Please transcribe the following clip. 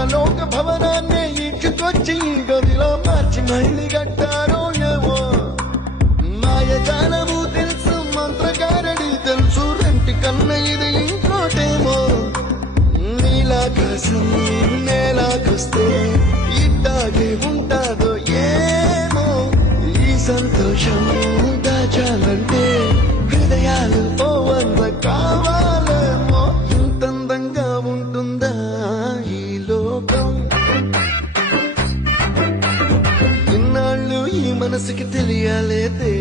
ఇంద్రలోక భవనాన్ని ఈడ్చుకొచ్చి గదిలో మార్చి మళ్ళీ కట్టారో ఏమో మాయజాలము తెలుసు మంత్రగారడి తెలుసు రెంటి కన్న ఇది ఇంకోటేమో నీలాకాశం నేలాకొస్తే ఇట్టాగే ఉంటాదో ఏమో ఈ సంతోషం దాచాలంటే హృదయాలు ఓ వంద కావాలేమో ఇంతందంగా ఉంటుందా ఈ లోకం ఇన్నాళ్ళు ఈ మనసుకి తెలియాలేదే